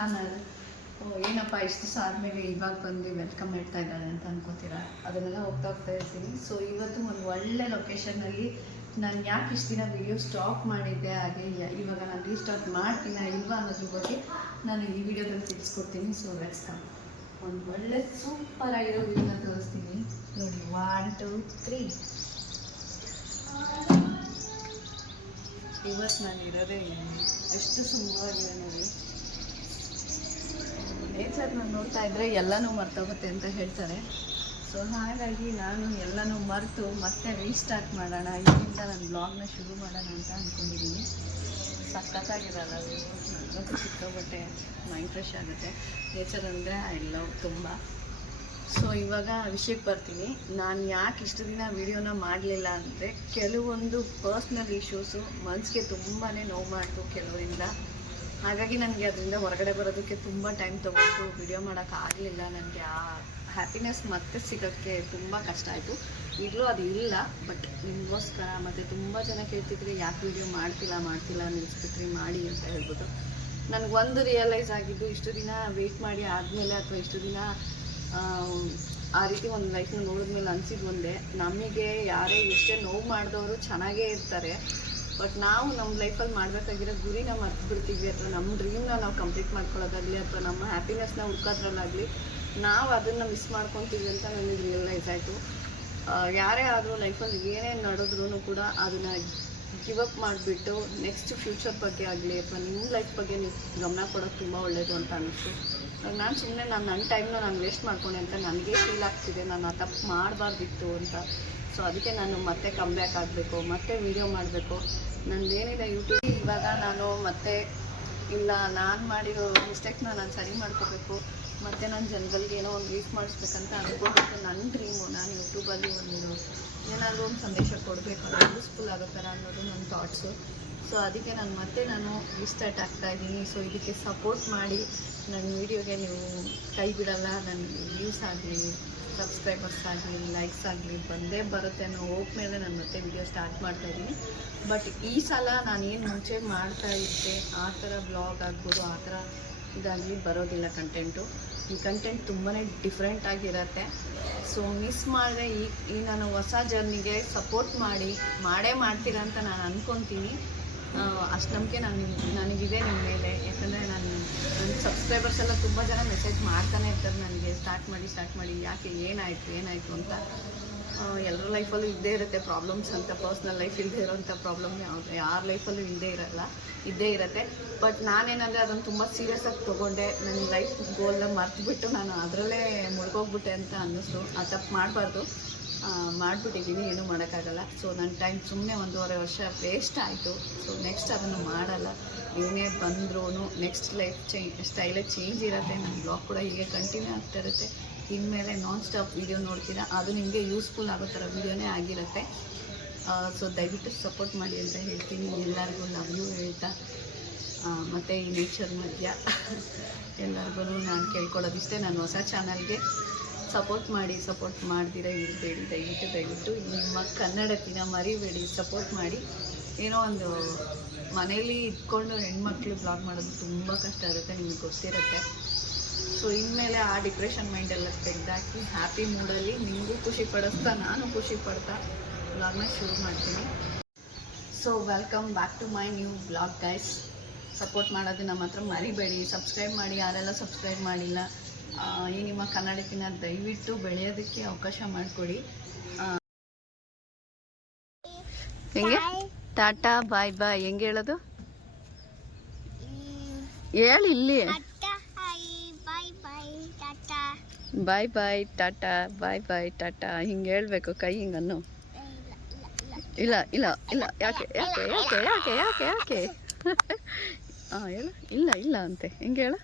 Channel. ಏನಪ್ಪ ಇಷ್ಟು ದಿವಸ ಆದಮೇಲೆ ಇವಾಗ ಬಂದು ವೆಲ್ಕಮ್ ಹೇಳ್ತಾ ಇದ್ದಾರೆ ಅಂತ ಅನ್ಕೋತೀರಾ, ಅದನ್ನೆಲ್ಲ ಹೋಗ್ತಾ ಇರ್ತೀನಿ. ಸೊ ಇವತ್ತು ಒಂದು ಒಳ್ಳೆ ಲೊಕೇಶನ್ನಲ್ಲಿ ನಾನು ಯಾಕೆ ಇಷ್ಟು ದಿನ ವಿಡಿಯೋ ಸ್ಟಾಪ್ ಮಾಡಿದ್ದೆ, ಹಾಗೆ ಇವಾಗ ನಾನು ರೀಸ್ಟಾರ್ಟ್ ಮಾಡ್ತೀನ ಇಲ್ವಾ ಅನ್ನೋದ್ರ ಬಗ್ಗೆ ನಾನು ಈ ವಿಡಿಯೋದಲ್ಲಿ ತಿಳಿಸ್ಕೊಡ್ತೀನಿ. So let's come. ಒಂದು ಒಳ್ಳೆ ಸೂಪರ್ ಆಗಿರೋ ವಿಡಿಯೋನ ತೋರಿಸ್ತೀನಿ ನೋಡಿ. 1 2 3. ಇವತ್ತು ನಾನು ಇರೋದೇ ಎಷ್ಟು ಸುಂದರವಾಗಿದೆ ನೋಡಿ. ನೇಚರ್ನ ನೋಡ್ತಾ ಇದ್ದರೆ ಎಲ್ಲನೂ ಮರ್ತೋಗುತ್ತೆ ಅಂತ ಹೇಳ್ತಾರೆ. ಸೊ ಹಾಗಾಗಿ ನಾನು ಎಲ್ಲನೂ ಮರೆತು ಮತ್ತೆ ರೀಸ್ಟಾರ್ಟ್ ಮಾಡೋಣ, ಇದರಿಂದ ನಾನು ಬ್ಲಾಗ್ನ ಶುರು ಮಾಡೋಣ ಅಂತ ಅಂದ್ಕೊಂಡಿದ್ದೀನಿ. ಸಖತ್ತಾಗಿರಲ್ಲ ನನಗಂತೂ ಸಿಕ್ಕಾಬಟ್ಟೆ ಮೈಂಡ್ ಫ್ರೆಶ್ ಆಗುತ್ತೆ. ನೇಚರ್ ಅಂದರೆ ಐ ಲವ್ ತುಂಬ. ಸೊ ಇವಾಗ ವಿಷಯಕ್ಕೆ ಬರ್ತೀನಿ. ನಾನು ಯಾಕೆ ಇಷ್ಟು ದಿನ ವೀಡಿಯೋನ ಮಾಡಲಿಲ್ಲ ಅಂದರೆ ಕೆಲವೊಂದು ಪರ್ಸ್ನಲ್ ಇಶ್ಯೂಸು ಮನಸ್ಸಿಗೆ ತುಂಬಾ ನೋವು ಮಾಡ್ತು ಕೆಲವರಿಂದ. ಹಾಗಾಗಿ ನನಗೆ ಅದರಿಂದ ಹೊರಗಡೆ ಬರೋದಕ್ಕೆ ತುಂಬ ಟೈಮ್ ತೊಗೊಂಡು ವಿಡಿಯೋ ಮಾಡೋಕ್ಕಾಗಲಿಲ್ಲ. ನನಗೆ ಆ ಹ್ಯಾಪಿನೆಸ್ ಮತ್ತೆ ಸಿಗೋಕ್ಕೆ ತುಂಬ ಕಷ್ಟ ಆಯಿತು. ಈಗಲೂ ಅದು ಇಲ್ಲ, ಬಟ್ ನಿಮಗೋಸ್ಕರ ಮತ್ತು ತುಂಬ ಜನ ಕೇಳ್ತಿದ್ರೆ ಯಾಕೆ ವಿಡಿಯೋ ಮಾಡ್ತಿಲ್ಲ ನಿಲ್ಲಿಸ್ಬಿಟ್ರಿ ಮಾಡಿ ಅಂತ ಹೇಳ್ಬೋದು. ನನಗೊಂದು ರಿಯಲೈಸ್ ಆಗಿದ್ದು, ಇಷ್ಟು ದಿನ ವೆಯ್ಟ್ ಮಾಡಿ ಆದಮೇಲೆ ಅಥವಾ ಇಷ್ಟು ದಿನ ಆ ರೀತಿ ಒಂದು ಲೈಫ್ನ ನೋಡಿದ್ಮೇಲೆ ಅನಿಸಿದ್ದು ಒಂದೇ, ನಮಗೆ ಯಾರೇ ಎಷ್ಟೇ ನೋವು ಮಾಡಿದವರು ಚೆನ್ನಾಗೇ ಇರ್ತಾರೆ, ಬಟ್ ನಾವು ನಮ್ಮ ಲೈಫಲ್ಲಿ ಮಾಡಬೇಕಾಗಿರೋ ಗುರಿನ ಮರ್ತು ಬಿಡ್ತೀವಿ, ಅಥವಾ ನಮ್ಮ ಡ್ರೀಮ್ನ ನಾವು ಕಂಪ್ಲೀಟ್ ಮಾಡ್ಕೊಳ್ಳೋದಾಗಲಿ ಅಥವಾ ನಮ್ಮ ಹ್ಯಾಪಿನೆಸ್ನ ಹುಡ್ಕೋದ್ರಲ್ಲಾಗಲಿ ನಾವು ಅದನ್ನು ಮಿಸ್ ಮಾಡ್ಕೊತೀವಿ ಅಂತ ನನಗೆ ರಿಯಲೈಸ್ ಆಯಿತು. ಯಾರೇ ಆದರೂ ಲೈಫಲ್ಲಿ ಏನೇ ನಡೆದ್ರೂ ಕೂಡ ಅದನ್ನು ಗಿವ್ ಅಪ್ ಮಾಡಿಬಿಟ್ಟು ನೆಕ್ಸ್ಟ್ ಫ್ಯೂಚರ್ ಬಗ್ಗೆ ಆಗಲಿ ಅಥವಾ ನಿಮ್ಮ ಲೈಫ್ ಬಗ್ಗೆ ನೀವು ಗಮನ ಕೊಡೋದು ತುಂಬ ಒಳ್ಳೆಯದು ಅಂತ ಅನ್ನಿಸ್ತು. ನಾನು ಸುಮ್ಮನೆ ನನ್ನ ಟೈಮ್ನ ನಾನು ವೇಸ್ಟ್ ಮಾಡ್ಕೊಂಡೆ ಅಂತ ನನಗೆ ಫೀಲ್ ಆಗ್ತಿದೆ. ನಾನು ಆ ತಪ್ಪು ಮಾಡಬಾರ್ದಿತ್ತು ಅಂತ. ಸೊ ಅದಕ್ಕೆ ನಾನು ಮತ್ತೆ ಕಮ್ ಬ್ಯಾಕ್ ಆಗಬೇಕು, ಮತ್ತೆ ವೀಡಿಯೋ ಮಾಡಬೇಕು. ನಂದೇನಿದೆ ಯೂಟ್ಯೂಬ್ ಇವಾಗ ನಾನು ಮತ್ತೆ ಇಲ್ಲ, ನಾನು ಮಾಡಿರೋ ಮಿಸ್ಟೇಕ್ನ ನಾನು ಸರಿ ಮಾಡ್ಕೋಬೇಕು, ಮತ್ತು ನಾನು ಜನಗಳಿಗೆ ಏನೋ ಒಂದು ರೀಚ್ ಮಾಡಿಸ್ಬೇಕಂತ ಅಂದ್ಕೊಂಡು ನನ್ನ ಡ್ರೀಮು. ನಾನು ಯೂಟ್ಯೂಬಲ್ಲಿ ಏನಾದರೂ ಒಂದು ಸಂದೇಶ ಕೊಡಬೇಕು, ಅದು ಯೂಸ್ಫುಲ್ ಆಗೋ ಥರ ಅನ್ನೋದು ನನ್ನ ಥಾಟ್ಸು. ಸೊ ಅದಕ್ಕೆ ನಾನು ರೀಸ್ಟಾರ್ಟ್ ಆಗ್ತಾಯಿದ್ದೀನಿ. ಸೊ ಇದಕ್ಕೆ ಸಪೋರ್ಟ್ ಮಾಡಿ. ನನ್ನ ವೀಡಿಯೋಗೆ ನೀವು ಕೈ ಬಿಡಲ್ಲ. ನನ್ನ ವ್ಯೂಸ್ ಆಗಲಿ, ಸಬ್ಸ್ಕ್ರೈಬರ್ಸ್ ಆಗಲಿ, ಲೈಕ್ಸ್ ಆಗಲಿ ಬಂದೇ ಬರುತ್ತೆ ಅನ್ನೋ ಹೋಪ್ ಮೇಲೆ ನಾನು ಮತ್ತೆ ವಿಡಿಯೋ ಸ್ಟಾರ್ಟ್ ಮಾಡ್ತಾಯಿದ್ದೀನಿ. ಬಟ್ ಈ ಸಲ ನಾನೇನು ಮುಂಚೆ ಮಾಡ್ತಾ ಇದ್ದೆ ಆ ಥರ ಬ್ಲಾಗ್ ಆಗ್ಬೋದು, ಆ ಥರ ಇದಾಗಲಿ ಬರೋದಿಲ್ಲ ಕಂಟೆಂಟು. ಈ ಕಂಟೆಂಟ್ ತುಂಬಾ ಡಿಫ್ರೆಂಟ್ ಆಗಿರುತ್ತೆ. ಸೊ ಮಿಸ್ ಮಾಡಿದೆ. ಈ ನಾನು ಹೊಸ ಜರ್ನಿಗೆ ಸಪೋರ್ಟ್ ಮಾಡೇ ಮಾಡ್ತೀರಾ ಅಂತ ನಾನು ಅಂದ್ಕೊತೀನಿ. ಅಷ್ಟು ನಂಬಿಕೆ ನನಗಿದೆ ನಿಮ್ಮ ಮೇಲೆ. ಯಾಕಂದರೆ ನನ್ನ ಸಬ್ಸ್ಕ್ರೈಬರ್ಸ್ ಎಲ್ಲ ತುಂಬ ಜನ ಮೆಸೇಜ್ ಮಾಡ್ತಾನೆ ಇರ್ತಾರೆ ನನಗೆ, ಸ್ಟಾರ್ಟ್ ಮಾಡಿ ಯಾಕೆ ಏನಾಯಿತು ಅಂತ. ಎಲ್ಲರ ಲೈಫಲ್ಲೂ ಇದ್ದೇ ಇರುತ್ತೆ ಪ್ರಾಬ್ಲಮ್ಸ್ ಅಂತ. ಪರ್ಸ್ನಲ್ ಲೈಫ್ ಇಲ್ಲದೆ ಇರೋಂಥ ಪ್ರಾಬ್ಲಮ್ ಯಾರ ಲೈಫಲ್ಲೂ ಇದ್ದೇ ಇರುತ್ತೆ. ಬಟ್ ನಾನೇನಂದರೆ ಅದನ್ನು ತುಂಬ ಸೀರಿಯಸ್ಸಾಗಿ ತೊಗೊಂಡೆ. ನನ್ನ ಲೈಫ್ ಗೋಲ್ನ ಮರ್ತುಬಿಟ್ಟು ನಾನು ಅದರಲ್ಲೇ ಮುಳುಗೋಗ್ಬಿಟ್ಟೆ ಅಂತ ಅನ್ನಿಸ್ತು. ಆ ತಪ್ಪು ಮಾಡಬಾರ್ದು, ಮಾಡಿಬಿಟ್ಟಿದ್ದೀನಿ, ಏನೂ ಮಾಡೋಕ್ಕಾಗಲ್ಲ. ಸೊ ನನ್ನ ಟೈಮ್ ಸುಮ್ಮನೆ 1.5 ವರ್ಷ ವೇಸ್ಟ್ ಆಯಿತು. ಸೊ ನೆಕ್ಸ್ಟ್ ಅದನ್ನು ಮಾಡಲ್ಲ. ಏನೇ ಬಂದ್ರೂ ನೆಕ್ಸ್ಟ್ ಲೈಫ್ ಸ್ಟೈಲೇ ಚೇಂಜ್ ಇರುತ್ತೆ. ನನ್ನ ಬ್ಲಾಗ್ ಕೂಡ ಹೀಗೆ ಕಂಟಿನ್ಯೂ ಆಗ್ತಾ ಇರುತ್ತೆ. ಇನ್ಮೇಲೆ ನಾನ್ ಸ್ಟಾಪ್ ವೀಡಿಯೋ ನೋಡ್ತೀರಾ, ಅದು ನಿಮಗೆ ಯೂಸ್ಫುಲ್ ಆಗೋ ಥರ ವೀಡಿಯೋನೇ ಆಗಿರುತ್ತೆ. ಸೊ ದಯವಿಟ್ಟು ಸಪೋರ್ಟ್ ಮಾಡಿ ಅಂತ ಹೇಳ್ತೀನಿ. ಎಲ್ಲರಿಗೂ ಲವ್ ಯು ಹೇಳ್ತಾ, ಮತ್ತು ಈ ನೇಚರ್ ಮಧ್ಯ ಎಲ್ಲರಿಗೂ ನಾನು ಕೇಳ್ಕೊಳ್ಳೋದಿಷ್ಟೇ, ನಾನು ಹೊಸ ಚಾನಲ್ಗೆ ಸಪೋರ್ಟ್ ಮಾಡ್ದಿರ ಇರಬೇಡಿ. ದಯವಿಟ್ಟು ನಿಮ್ಮ ಕನ್ನಡತಿನ ಮರಿಬೇಡಿ, ಸಪೋರ್ಟ್ ಮಾಡಿ. ಏನೋ ಒಂದು ಮನೇಲಿ ಇಟ್ಕೊಂಡು ಹೆಣ್ಮಕ್ಳು ಬ್ಲಾಗ್ ಮಾಡೋದು ತುಂಬ ಕಷ್ಟ ಇರುತ್ತೆ, ನಿಮಗೆ ಗೊತ್ತಿರುತ್ತೆ. ಸೊ ಇನ್ಮೇಲೆ ಆ ಡಿಪ್ರೆಷನ್ ಮೈಂಡೆಲ್ಲ ತೆಗೆದಾಕಿ ಹ್ಯಾಪಿ ಮೂಡಲ್ಲಿ ನಿಮಗೂ ಖುಷಿ ಪಡಿಸ್ತಾ ನಾನು ಖುಷಿ ಪಡ್ತಾ ಬ್ಲಾಗ್ನ ಶುರು ಮಾಡ್ತೀನಿ. So welcome back to my new blog guys. Support ಮಾಡೋದನ್ನ ಮಾತ್ರ ಮರಿಬೇಡಿ. ಸಬ್ಸ್ಕ್ರೈಬ್ ಮಾಡಿ, ಯಾರೆಲ್ಲ ಸಬ್ಸ್ಕ್ರೈಬ್ ಮಾಡಿಲ್ಲ. ಈ ನಿಮ್ಮ ಕನ್ನಡಕ್ಕಿನ ದಯವಿಟ್ಟು ಬೆಳೆಯೋದಕ್ಕೆ ಅವಕಾಶ ಮಾಡಿಕೊಡಿ. ಹೆಂಗೆ ಟಾಟಾ ಬಾಯ್ ಬಾಯ್ ಹೆಂಗೆ ಹೇಳೋದು ಹೇಳಿ ಇಲ್ಲಿ. ಬಾಯ್ ಬಾಯ್ ಟಾಟಾ, ಬಾಯ್ ಬಾಯ್ ಟಾಟಾ ಹಿಂಗೆ ಹೇಳ್ಬೇಕು. ಕೈ ಹಿಂಗನ್ನು ಇಲ್ಲ ಯಾಕೆ ಹಾಂ ಹೇಳು. ಇಲ್ಲ ಅಂತೆ ಹೆಂಗೆ ಹೇಳು.